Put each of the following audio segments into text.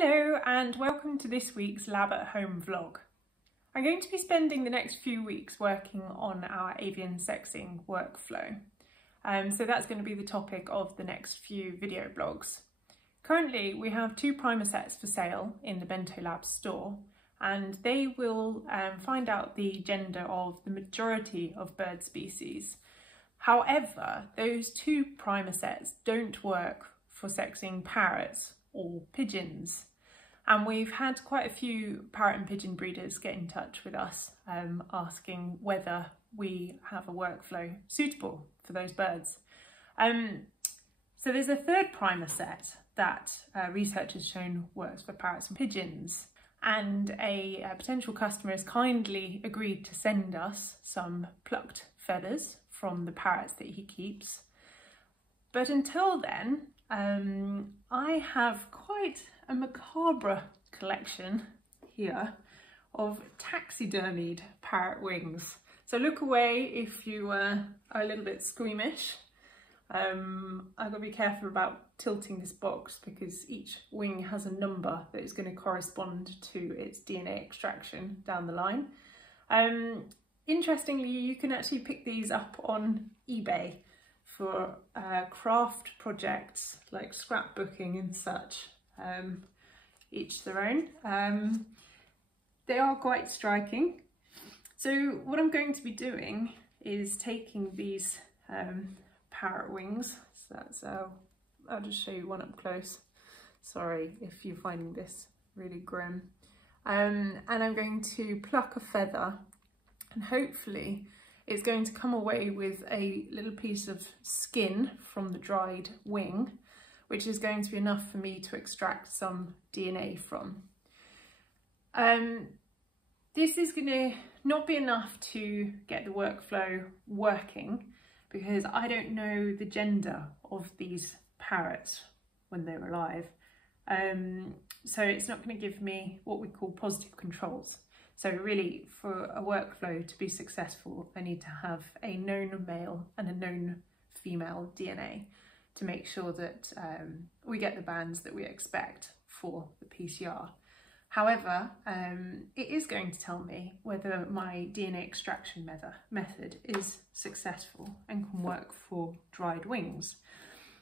Hello and welcome to this week's Lab at Home vlog. I'm going to be spending the next few weeks working on our avian sexing workflow. So that's going to be the topic of the next few video blogs. Currently we have 2 primer sets for sale in the Bento Lab store, and they will find out the gender of the majority of bird species. However, those 2 primer sets don't work for sexing parrots or pigeons, and we've had quite a few parrot and pigeon breeders get in touch with us asking whether we have a workflow suitable for those birds. So there's a 3rd primer set that research has shown works for parrots and pigeons, and a potential customer has kindly agreed to send us some plucked feathers from the parrots that he keeps. But until then, I have quite a macabre collection here of taxidermied parrot wings. So look away if you are a little bit squeamish. I've got to be careful about tilting this box because each wing has a number that is going to correspond to its DNA extraction down the line. Interestingly, you can actually pick these up on eBay for craft projects like scrapbooking and such, each their own. They are quite striking. So what I'm going to be doing is taking these parrot wings, so that's I'll just show you one up close. Sorry if you're finding this really grim. And I'm going to pluck a feather, and hopefully it's going to come away with a little piece of skin from the dried wing, which is going to be enough for me to extract some DNA from. This is going to not be enough to get the workflow working because I don't know the gender of these parrots when they're alive. So it's not going to give me what we call positive controls. So really, for a workflow to be successful, I need to have a known male and a known female DNA to make sure that we get the bands that we expect for the PCR. However, it is going to tell me whether my DNA extraction method is successful and can work for dried wings.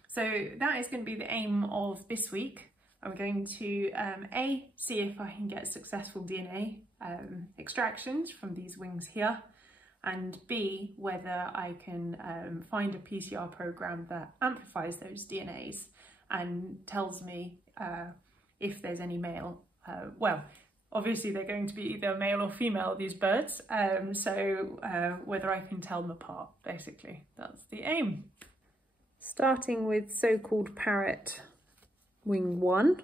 So that is going to be the aim of this week. I'm going to A, see if I can get successful DNA extractions from these wings here, and B, whether I can find a PCR program that amplifies those DNAs and tells me if there's any male. Well, obviously they're going to be either male or female, these birds, so whether I can tell them apart, basically. That's the aim. Starting with so-called parrot wing 1,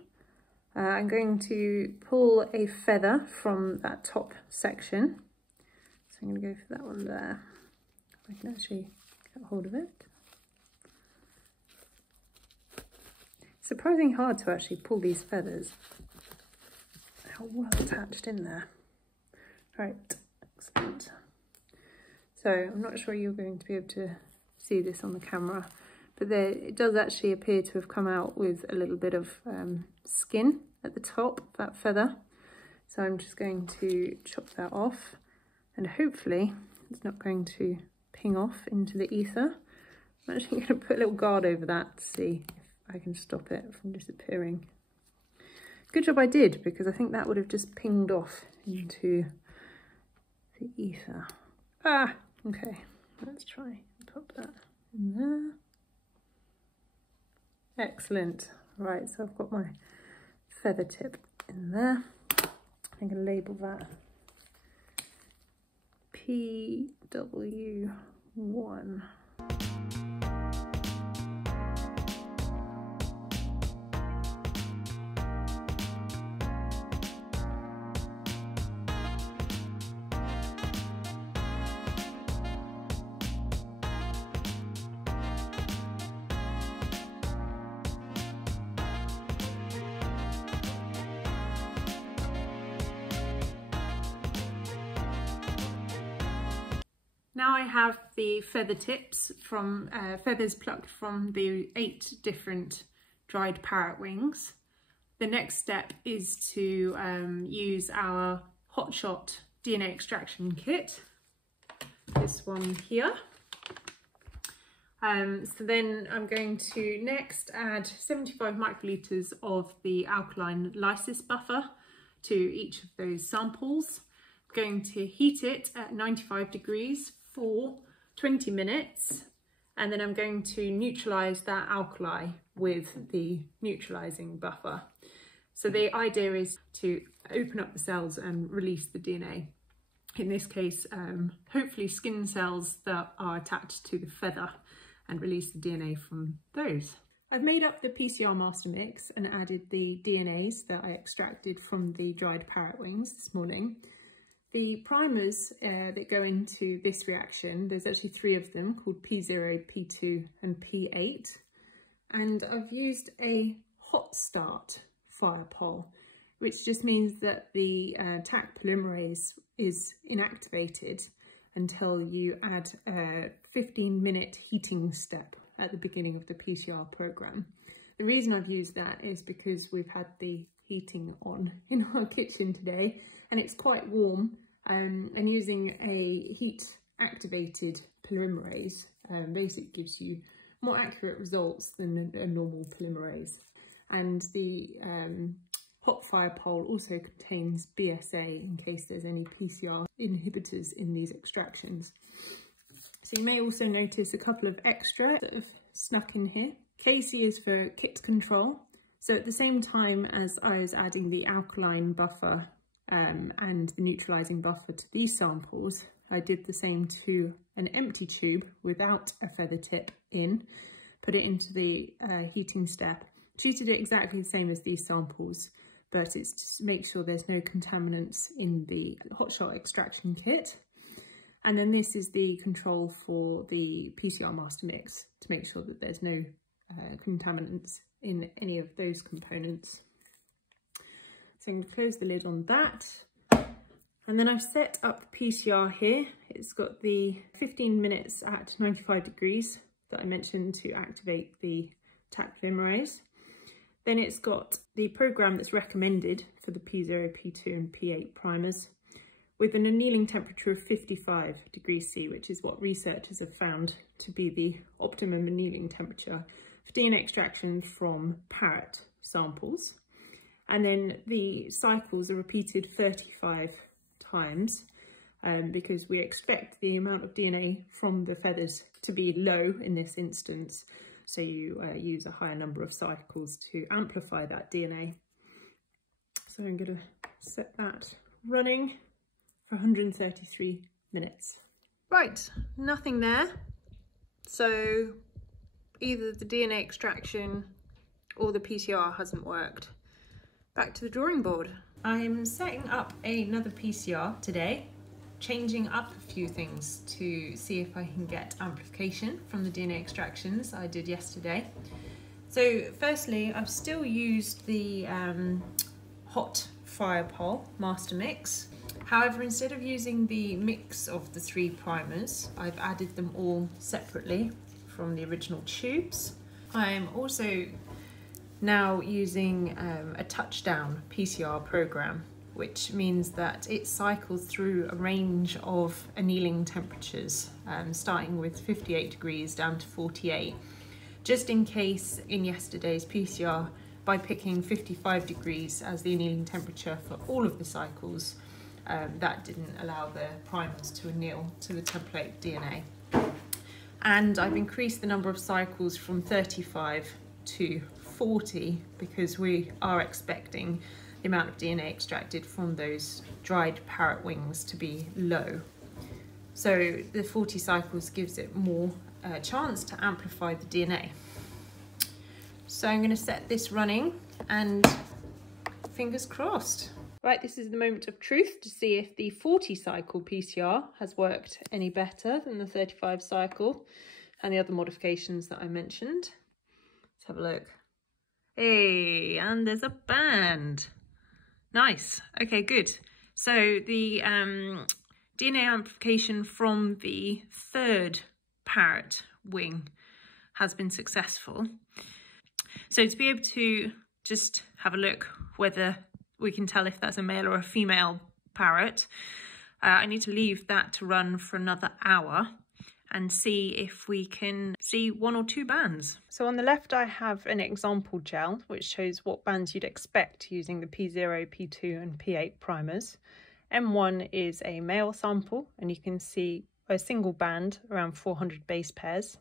I'm going to pull a feather from that top section. So I'm going to go for that one there. If I can actually get hold of it. Surprisingly hard to actually pull these feathers. How well attached in there. Right, excellent. So I'm not sure you're going to be able to see this on the camera, but there, it does actually appear to have come out with a little bit of skin at the top of that feather. So I'm just going to chop that off, and hopefully it's not going to ping off into the ether. I'm actually going to put a little guard over that to see if I can stop it from disappearing. Good job I did, because I think that would have just pinged off into the ether. Ah, okay, let's try and pop that in there. Excellent. Right, so I've got my feather tip in there. I'm going to label that PW1. Now I have the feather tips from feathers plucked from the 8 different dried parrot wings. The next step is to use our hotshot DNA extraction kit, this one here. So then I'm going to next add 75 microliters of the alkaline lysis buffer to each of those samples. I'm going to heat it at 95 degrees for 20 minutes, and then I'm going to neutralise that alkali with the neutralising buffer. So the idea is to open up the cells and release the DNA. In this case, hopefully skin cells that are attached to the feather, and release the DNA from those. I've made up the PCR master mix and added the DNAs that I extracted from the dried parrot wings this morning. The primers that go into this reaction, there's actually 3 of them called P0, P2 and P8. And I've used a hot start fire pole, which just means that the Taq polymerase is inactivated until you add a 15-minute heating step at the beginning of the PCR program. The reason I've used that is because we've had the heating on in our kitchen today and it's quite warm, and using a heat-activated polymerase basically gives you more accurate results than a normal polymerase. And the hot fire pole also contains BSA in case there's any PCR inhibitors in these extractions. So you may also notice a couple of extra that have snuck in here. KC is for kit control. So at the same time as I was adding the alkaline buffer and the neutralising buffer to these samples, I did the same to an empty tube without a feather tip in, put it into the heating step, treated it exactly the same as these samples, but it's to make sure there's no contaminants in the hotshot extraction kit. And then this is the control for the PCR master mix to make sure that there's no contaminants in any of those components. So I'm going to close the lid on that. And then I've set up the PCR here. It's got the 15 minutes at 95 degrees that I mentioned to activate the Taq polymerase. Then it's got the program that's recommended for the P0, P2 and P8 primers with an annealing temperature of 55 degrees C, which is what researchers have found to be the optimum annealing temperature for DNA extraction from parrot samples. And then the cycles are repeated 35 times because we expect the amount of DNA from the feathers to be low in this instance. So you use a higher number of cycles to amplify that DNA. So I'm going to set that running for 133 minutes. Right, nothing there. So either the DNA extraction or the PCR hasn't worked. Back to the drawing board. I'm setting up another PCR today, changing up a few things to see if I can get amplification from the DNA extractions I did yesterday. So firstly, I've still used the hot fire pole master mix. However, instead of using the mix of the 3 primers, I've added them all separately from the original tubes. I'm also now using a touchdown PCR program, which means that it cycles through a range of annealing temperatures, starting with 58 degrees down to 48, just in case in yesterday's PCR, by picking 55 degrees as the annealing temperature for all of the cycles, that didn't allow the primers to anneal to the template DNA. And I've increased the number of cycles from 35 to 40 because we are expecting the amount of DNA extracted from those dried parrot wings to be low. So the 40 cycles gives it more chance to amplify the DNA. So I'm going to set this running and fingers crossed. Right, this is the moment of truth to see if the 40 cycle PCR has worked any better than the 35 cycle and the other modifications that I mentioned. Let's have a look. Hey, and there's a band. Nice. Okay, good. So the DNA amplification from the 3rd parrot wing has been successful. So to be able to just have a look whether we can tell if that's a male or a female parrot. I need to leave that to run for another hour and see if we can see 1 or 2 bands. So on the left I have an example gel which shows what bands you'd expect using the P0, P2 and P8 primers. M1 is a male sample and you can see a single band around 400 base pairs.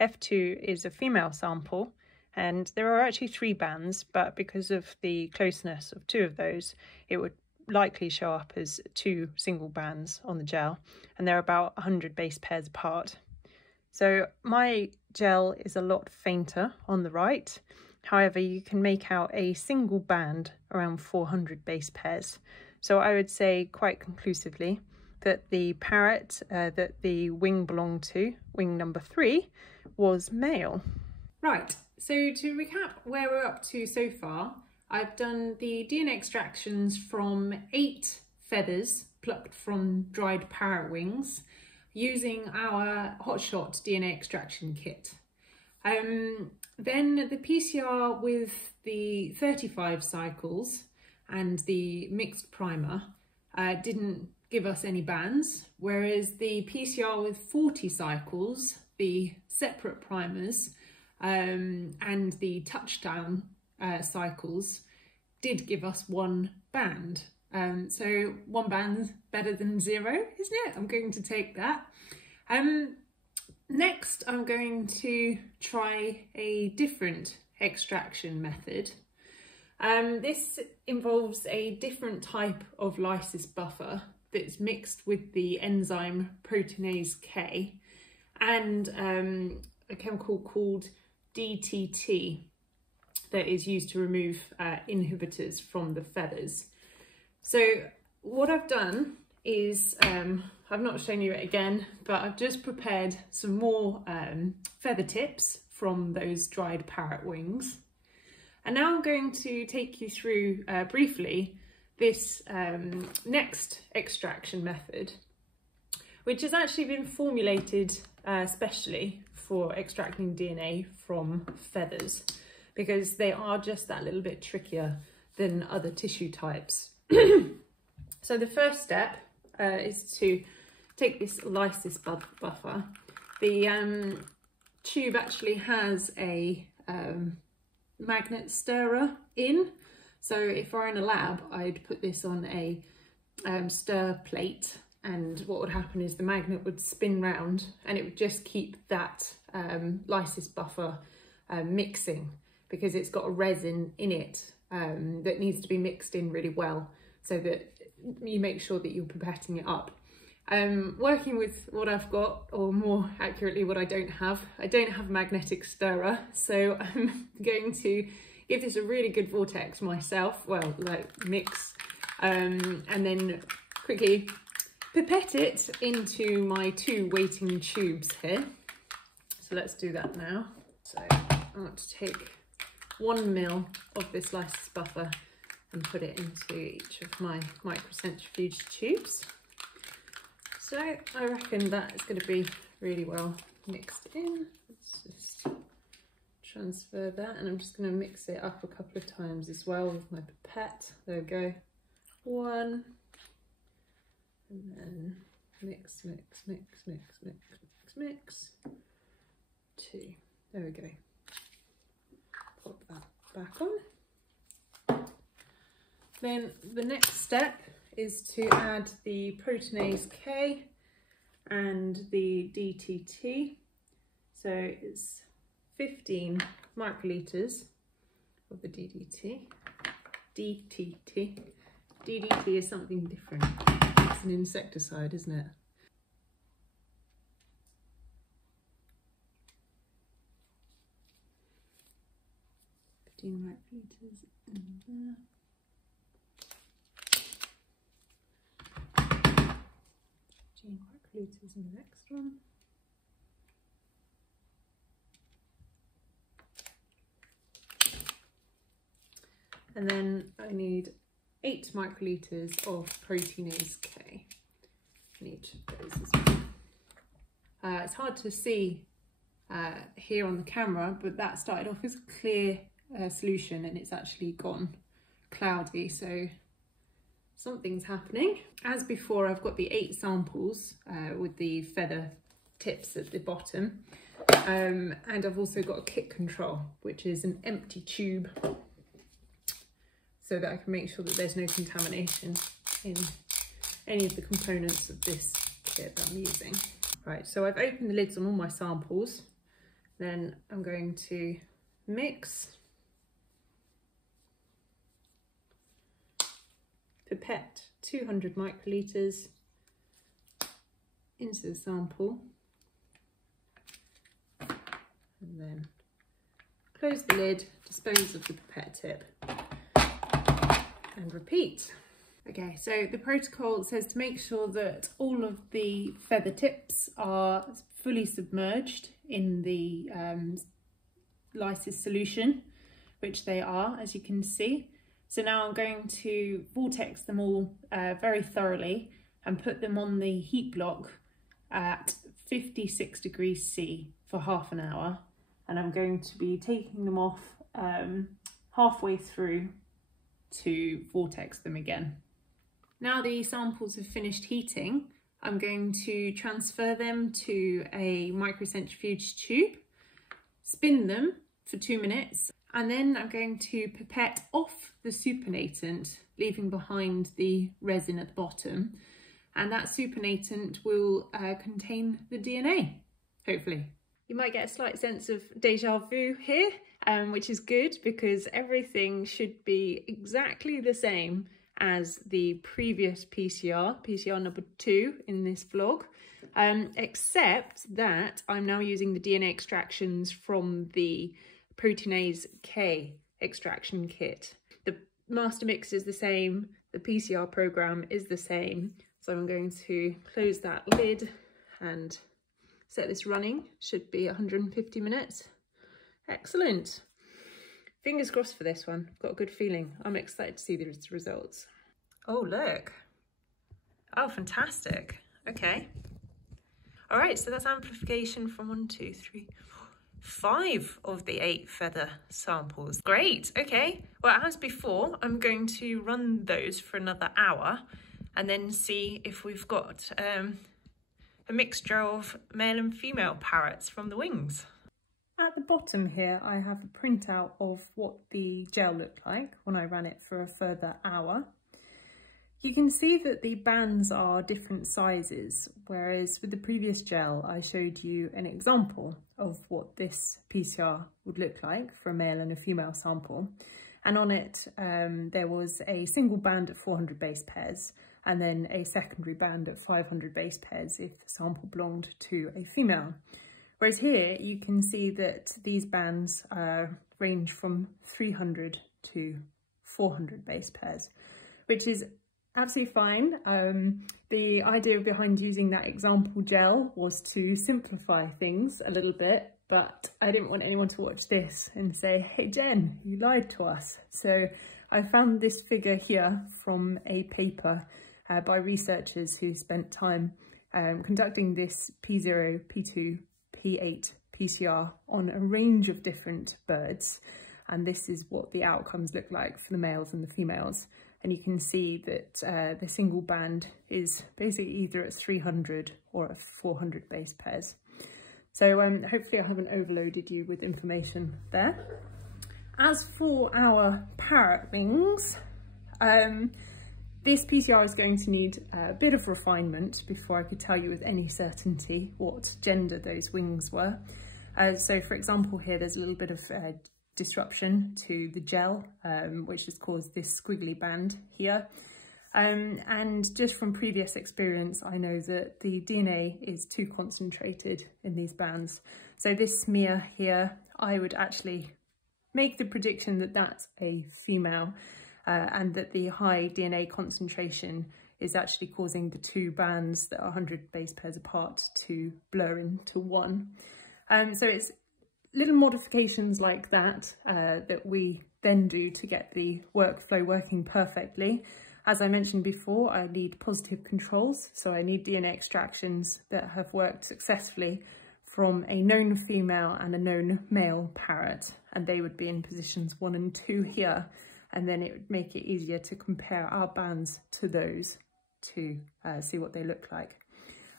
F2 is a female sample and there are actually 3 bands, but because of the closeness of 2 of those it would likely show up as 2 single bands on the gel, and they're about 100 base pairs apart. So my gel is a lot fainter on the right, however you can make out a single band around 400 base pairs. So I would say quite conclusively that the parrot that the wing belonged to, wing number 3, was male. Right, so to recap where we're up to so far, I've done the DNA extractions from 8 feathers plucked from dried parrot wings using our hotshot DNA extraction kit. Then the PCR with the 35 cycles and the mixed primer didn't give us any bands, whereas the PCR with 40 cycles, the separate primers and the touchdown cycles did give us 1 band. So 1 band's better than 0, isn't it? I'm going to take that. Next, I'm going to try a different extraction method. This involves a different type of lysis buffer that's mixed with the enzyme proteinase K and a chemical called DTT that is used to remove inhibitors from the feathers. So what I've done is, I've not shown you it again, but I've just prepared some more feather tips from those dried parrot wings. And now I'm going to take you through briefly this next extraction method, which has actually been formulated specially for extracting DNA from feathers, because they are just that little bit trickier than other tissue types. So the first step is to take this lysis buffer. The tube actually has a magnet stirrer in, so if I were in a lab I'd put this on a stir plate, and what would happen is the magnet would spin round and it would just keep that lysis buffer mixing, because it's got a resin in it that needs to be mixed in really well so that you make sure that you're pipetting it up. Working with what I've got, or more accurately what I don't have a magnetic stirrer, so I'm going to give this a really good vortex myself, well, like mix, and then quickly pipette it into my 2 waiting tubes here. So let's do that now. So I want to take 1 ml of this lysis buffer and put it into each of my microcentrifuge tubes. So I reckon that is going to be really well mixed in. Let's just transfer that, and I'm just going to mix it up a couple of times as well with my pipette. There we go. 1, and then mix, mix, mix, mix, mix, mix, mix. 2. There we go. Pop that back on. Then the next step is to add the proteinase K and the DTT. So it's 15 microliters of the DTT. DDT is something different. It's an insecticide, isn't it? Microliters in there. 15 microliters in the next one. And then I need 8 microliters of proteinase K in each of those as well. It's hard to see here on the camera, but that started off as clear solution and it's actually gone cloudy, so something's happening. As before, I've got the 8 samples with the feather tips at the bottom, and I've also got a kit control, which is an empty tube, so that I can make sure that there's no contamination in any of the components of this kit that I'm using. Right, so I've opened the lids on all my samples. Then I'm going to mix, pipette 200 microlitres into the sample, and then close the lid, dispose of the pipette tip, and repeat. Okay, so the protocol says to make sure that all of the feather tips are fully submerged in the lysis solution, which they are, as you can see. So now I'm going to vortex them all very thoroughly and put them on the heat block at 56 degrees C for half an hour. And I'm going to be taking them off halfway through to vortex them again. Now the samples have finished heating, I'm going to transfer them to a microcentrifuge tube, spin them for 2 minutes, and then I'm going to pipette off the supernatant, leaving behind the resin at the bottom, and that supernatant will contain the DNA, hopefully. You might get a slight sense of deja vu here, which is good because everything should be exactly the same as the previous PCR number 2 in this vlog, except that I'm now using the DNA extractions from the proteinase K extraction kit. The master mix is the same, the PCR program is the same, so I'm going to close that lid and set this running. Should be 150 minutes. Excellent. Fingers crossed for this one. Got a good feeling. I'm excited to see the results. Oh, look. Oh, fantastic. Okay. All right, so that's amplification from 1, 2, 3, 4, 5 of the 8 feather samples. Great. Okay. Well, as before, I'm going to run those for another hour and then see if we've got a mixture of male and female parrots from the wings. At the bottom here, I have a printout of what the gel looked like when I ran it for a further hour. You can see that the bands are different sizes, whereas with the previous gel, I showed you an example of what this PCR would look like for a male and a female sample. And on it, there was a single band at 400 base pairs, and then a secondary band at 500 base pairs if the sample belonged to a female. Whereas here you can see that these bands range from 300 to 400 base pairs, which is absolutely fine. The idea behind using that example gel was to simplify things a little bit, but I didn't want anyone to watch this and say, hey Jen, you lied to us. So I found this figure here from a paper by researchers who spent time conducting this P0, P2, P8 PCR on a range of different birds, and this is what the outcomes look like for the males and the females. And you can see that the single band is basically either at 300 or at 400 base pairs. So hopefully I haven't overloaded you with information there. As for our parrot wings, this PCR is going to need a bit of refinement before I could tell you with any certainty what gender those wings were. So for example here, there's a little bit of disruption to the gel, which has caused this squiggly band here. And just from previous experience, I know that the DNA is too concentrated in these bands. So this smear here, I would actually make the prediction that that's a female, and that the high DNA concentration is actually causing the 2 bands that are 100 base pairs apart to blur into one. So it's little modifications like that that we then do to get the workflow working perfectly. As I mentioned before, I need positive controls, so I need DNA extractions that have worked successfully from a known female and a known male parrot, and they would be in positions 1 and 2 here, and then it would make it easier to compare our bands to those to see what they look like.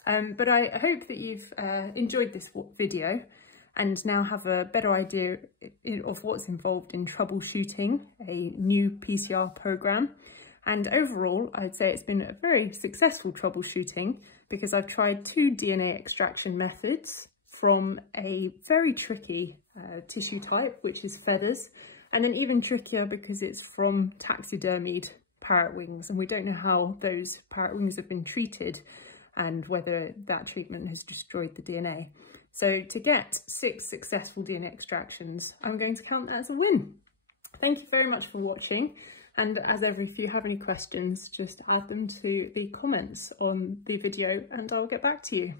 But I hope that you've enjoyed this video and now have a better idea of what's involved in troubleshooting a new PCR program. And overall, I'd say it's been a very successful troubleshooting because I've tried 2 DNA extraction methods from a very tricky tissue type, which is feathers, and then even trickier because it's from taxidermied parrot wings, and we don't know how those parrot wings have been treated and whether that treatment has destroyed the DNA. So to get 6 successful DNA extractions, I'm going to count that as a win. Thank you very much for watching. And as ever, if you have any questions, just add them to the comments on the video and I'll get back to you.